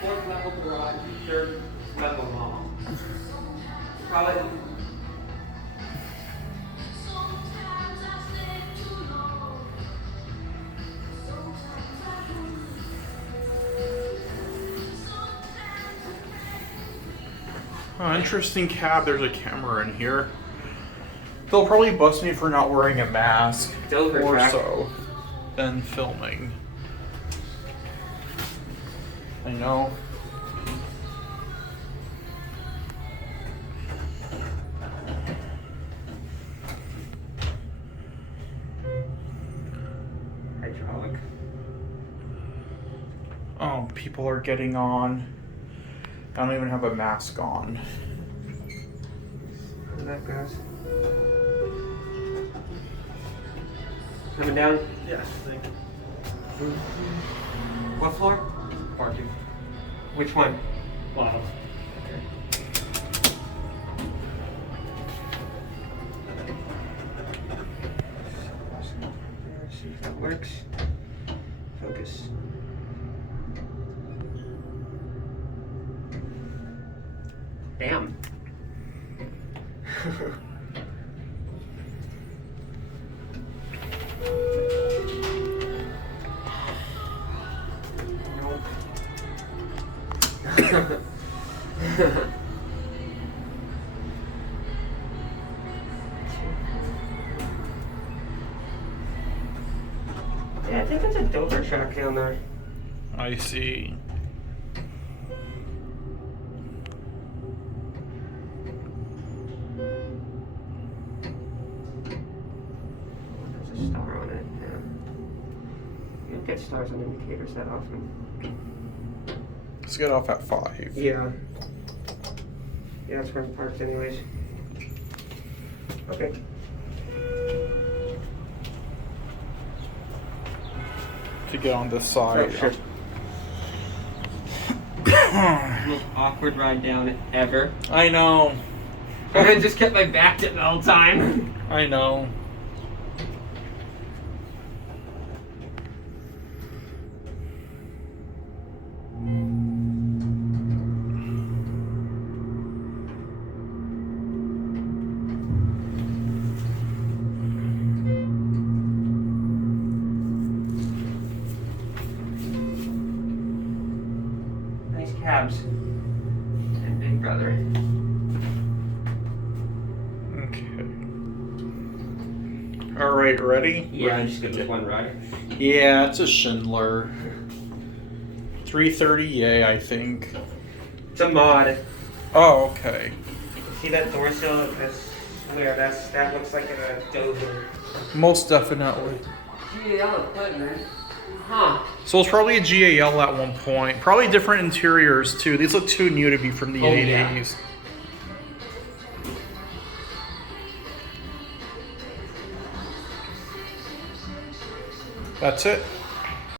Fourth level garage, third level mall. Probably. Oh, interesting cab. There's a camera in here. They'll probably bust me for not wearing a mask or so than filming. I know. Hydraulic. Oh, people are getting on. I don't even have a mask on. That goes. Coming down? Yeah, thank you. What floor? Parking. Which one? Bottom. See if that works. Focus. Damn. Yeah, I think that's a Dover truck down there. I see. There's a star on it. Yeah. You don't get stars on indicators that often. Let's get off at 5. Yeah. Yeah, that's where I'm parked anyways. Okay. To get on this side. Oh, sure. Most awkward ride down ever. I know. I just kept my back to it the whole time. I know. Nice cabs. And Big Brother. Okay. Alright, ready? Yeah, I'm just good with one ride. Yeah, it's a Schindler. 330A, I think. It's a mod. Oh, okay. See that door sill? That's where that looks like a Dover. Most definitely. GAL equipment. Huh. So it's probably a GAL at one point. Probably different interiors too. These look too new to be from the 80s. Yeah. That's it.